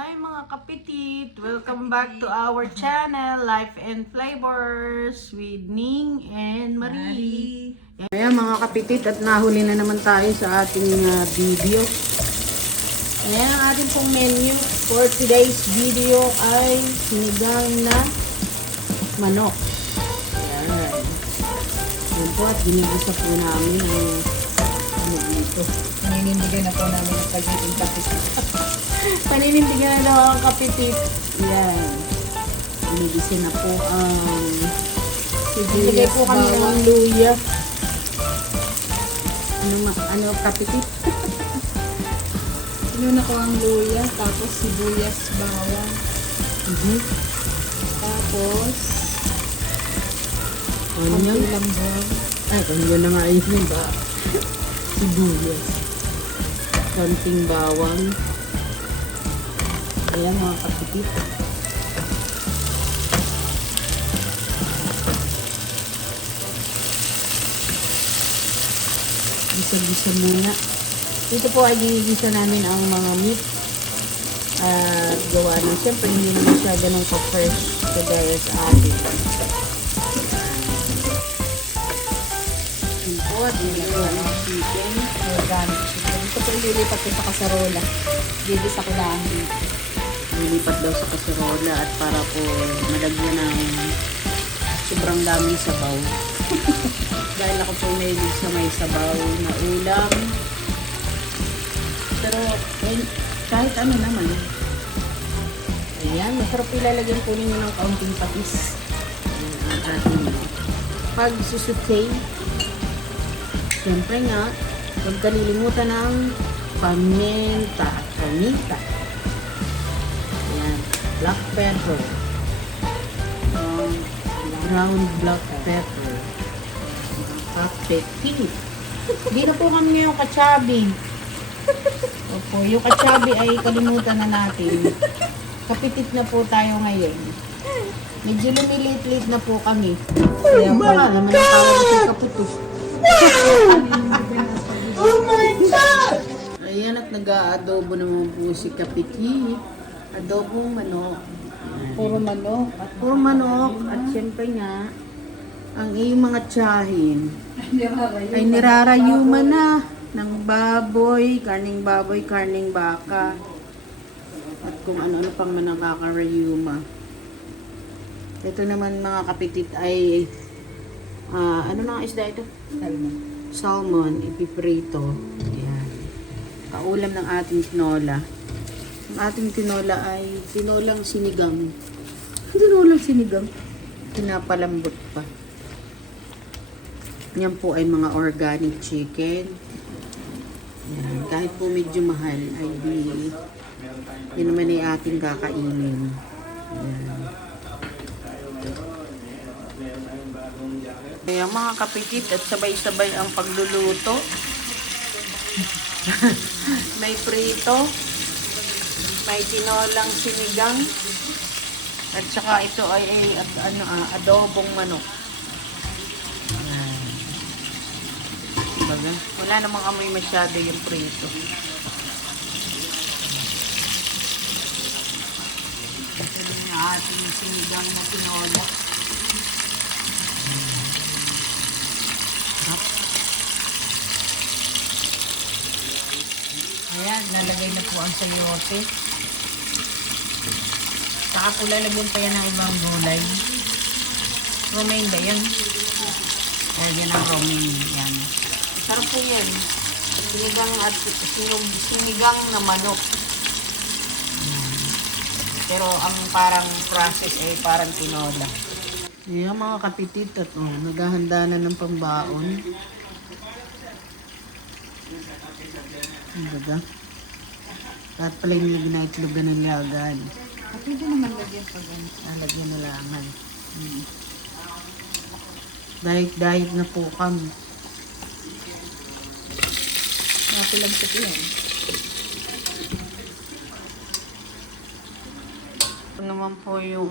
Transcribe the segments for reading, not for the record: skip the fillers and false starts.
Hi mga kapitit! Welcome back to our channel, Life and Flavors with Ning and Marie. Ayan mga kapitit, at nahuli na naman tayo sa ating video. Ayan ang ating pong menu for today's video ay sinigang na manok. Ayan. Ayan po, at ginigisa po namin ang dito. Paninindigan na po namin ang pagiging kapis. Paninindigan na daw ang kapitit. Yan. Inigisin na po ang ilagay po kami ng luya. Ano kapitit? Inuna ko ang luya, tapos sibuyas, bawang. Tapos, Onion. konti lang brown. Ay, onion na nga yun ba? Sibuyas. Konting bawang. Ayan mga kapitit. Gisa-gisa muna. Dito po ay ginigisa namin ang mga meat. At gawa ng, siyempre hindi naman siya ganun ka-fresh kagaya sa atin. Yun po, at ginagawa ng chicken. Organic chicken. Ito po ililipat ko sa kasarola. Gigisa ko lang. Nilipat daw sa kaserola at para po malagyan ng sobrang daming sabaw. Dahil ako po mahilig sa may sabaw na ulam. Pero kahit ano naman. Ayan, masarap ilalagyan po ninyo ng kaunting patis. Ayan ang ating pag-susutay. Siyempre nga, huwag kalilimutan ng paminta at kanita. Ayan, black pepper. Ground black pepper. Kapeti. Hindi na po kami ngayong kachabi. Opo, yung kachabi ay kalimutan na natin. Kapitit na po tayo ngayon. Medyo lumilit-lit na po kami. Kaya baka naman ang tawag ko sa kaputis. Oh my God! Ayan, at nag-aadobo naman po si Kapiti. Adobong manok. Puro manok. At puro manok. At syempre nga, ang iyong mga tiyahin ay nirarayuman na ng baboy, karning baka. At kung ano-ano pang man nakaka-rayuma. Ito naman mga kapitit ay ano na isda ito? Salmon, ipiprito. Ayan. Kaulam ng ating tinola. Ang ating tinola ay tinolang sinigang. Tinolang sinigang. Pinapalambot pa. Yan po ay mga organic chicken. Yan. Kahit po medyo mahal ay yun naman ay ating kakainin. Yan. Kaya mga kapitit at sabay-sabay ang pagluluto. May prito, may tinolang sinigang, at saka ito ay adobong manok. Baga, wala namang amoy masyado yung prito. Ito yung ating sinigang na tinola. Ayan, lalagay na po ang sayote. Saka po lalagyan pa yan ng ibang gulay. Romaine ba yan? Lalagyan ng romaine. Yan. Sarap po yan. Sinigang at sinigang na manok. Pero ang parang process ay parang tinola. Ayan mga kapitit at naghahanda na ng pambaon. Ang baga. Kahit pala yung ginaitlog na nilagan. Pwede naman lagyan pa ganun. Lalagyan na langan. Diet na po kami. Napilang sa yan. Ito naman po yung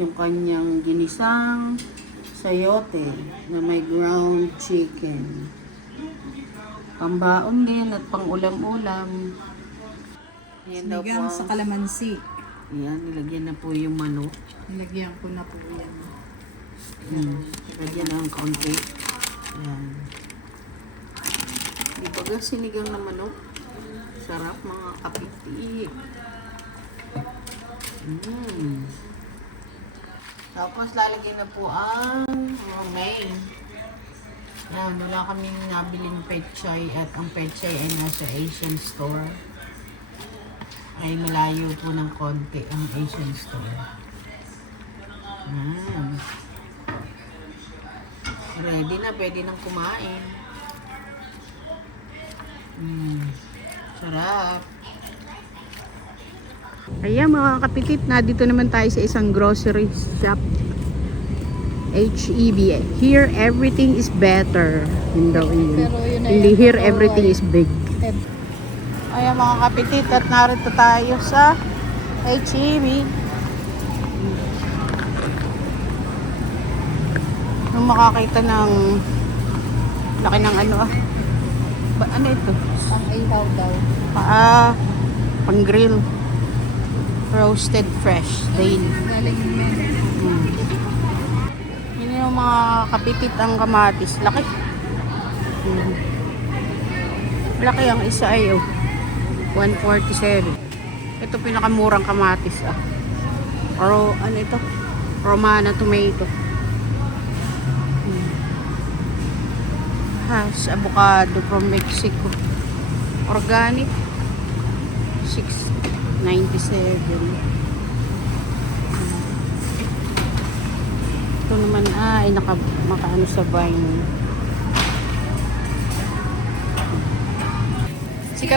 yung kanyang ginisang sayote na may ground chicken. Pambaon din at pang ulam-ulam. Yan daw po. Sinigang sa kalamansi. Yan, nilagyan na po yung manok. Nilagyan ko na po yan. Nilagyan na ang kaunti. Yan. Di ba ga sinigang na manok? Sarap mga kapiti. Tapos lalagyan na po ang romaine. Yan, wala kaming nabiling pechay at ang pechay ay nasa Asian store. Ay malayo po ng konti ang Asian store. Ready na, pwede nang kumain. Sarap. Ayan mga kapitit, na dito naman tayo sa isang grocery shop. HEB. Here, everything is better. Pero yun na Hindi yan, here, totoo everything ay- is big. Ayan mga kapitit, at narito tayo sa HEB. Nung makakita ng laki ng ano ano ito? Ang ihaw daw. Pang grill. Roasted fresh. Daily. Galing yung menu. Yun yung mga kapitit ang kamatis. Laki. Laki ang isa ay 147. Ito pinakamurang kamatis Or ano ito? Romana tomato. Has avocado from Mexico. Organic. 6.97. Ito naman ay makaano sa vine. Si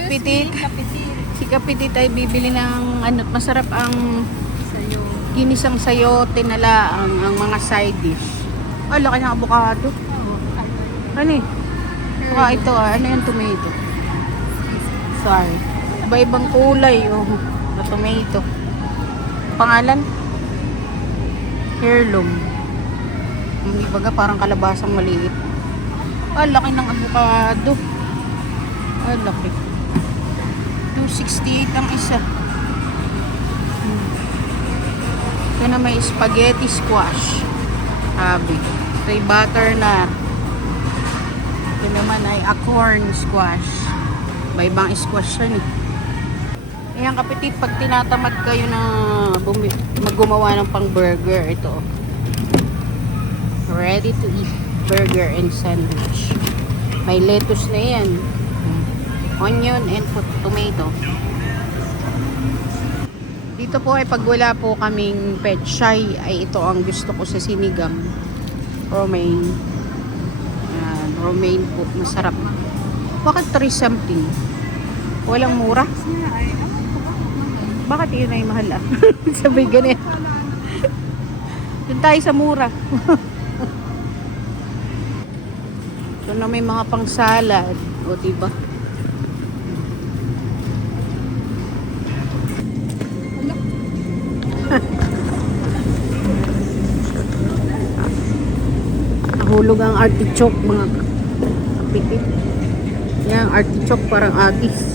Kapitit ay bibili ng ano, masarap ang Sa'yo. ginisang sayote na laang ang mga side dish. Ay, laki ng avocado. Ano eh? Ito ano yung tomato? Sorry. Iba-ibang kulay na tomato. Pangalan? Heirloom. Hindi baga parang kalabasang maliit. Laki ng avocado. Laki. 268 ang isa. Ito na may spaghetti squash. Sabi. Ito yung butternut. Ito naman ay acorn squash. Iba-ibang squash yan Ayan kapitit, pag tinatamad kayo na maggumawa ng pang burger, ito. Ready to eat burger and sandwich. May lettuce na yan. Onion and tomato. Dito po ay pag wala po kaming pechay, ay ito ang gusto ko sa sinigang. Romaine. Ayan, romaine po. Masarap. Bakit 3 something? Walang mura? Bakit yun ay mahal Sabay ganyan. Doon tayo sa mura. Ito na may mga pang salad. O diba? Nahulog ang artichoke mga kapitit. Yan, artichoke parang atis.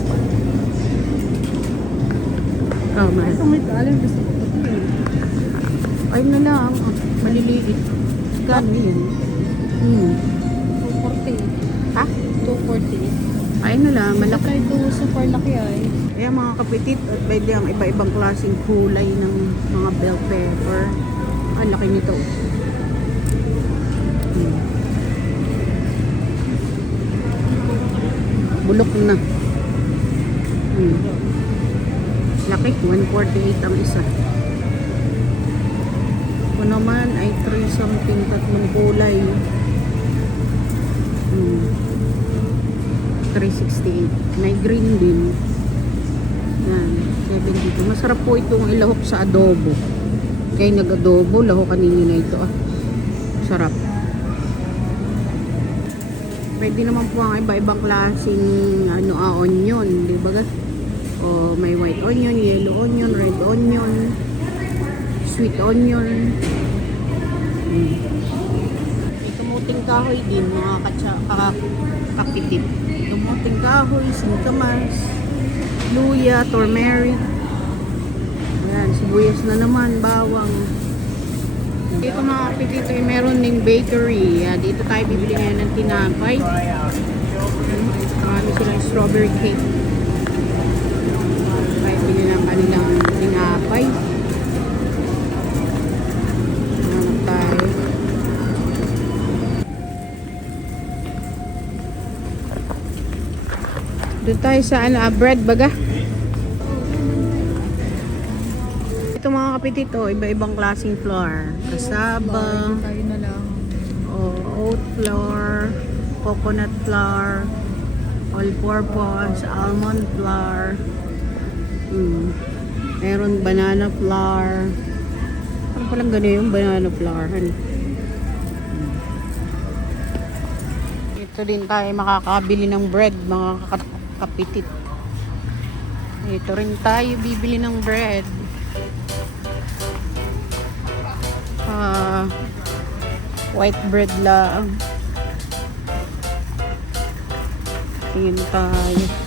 Mahal. Ito may galing. Gusto ko ito. Ay na lang. Maliliit. Gano yun? 240. Ha? 240. Ay na lang. Malaki. Ito super laki ay. Kaya mga kapitit, at pwede ang iba-ibang klaseng kulay ng mga bell pepper. Ang laki nito. Bulok na. Laki, 148 ang isa. Ito naman ay 3 something, tatlong kulay. 368. May green din. Yan, 72. Masarap po itong ilahok sa adobo. Kaya nag-adobo, lahokan ninyo na ito. Sarap. Pwede naman po ang iba-ibang klaseng onion, di ba? O may white onion, yellow onion, red onion, sweet onion. May tumuting kahoy din, mga kapitit. Tumuting kahoy, singkamas. luya, turmeric. Ayan, sibuyas na naman, bawang. Dito mga kapitito, meron ding bakery. Dito tayo bibili ngayon ng tinapay. Marami silang strawberry cake. Tayo bili ng kanilang tinapay. Hanap tayo. Doon tayo sa bread baga. Ito mga kapitito, iba-ibang klaseng flour. Kasaba, Tayo na lang. oat flour, coconut flour, all-purpose, almond flour. Meron banana flour. Parang palang gano'n yung banana flour. Ito din tayo makakabili ng bread, mga kapitit. Ito rin tayo bibili ng bread. White bread lang. Tingin tayo.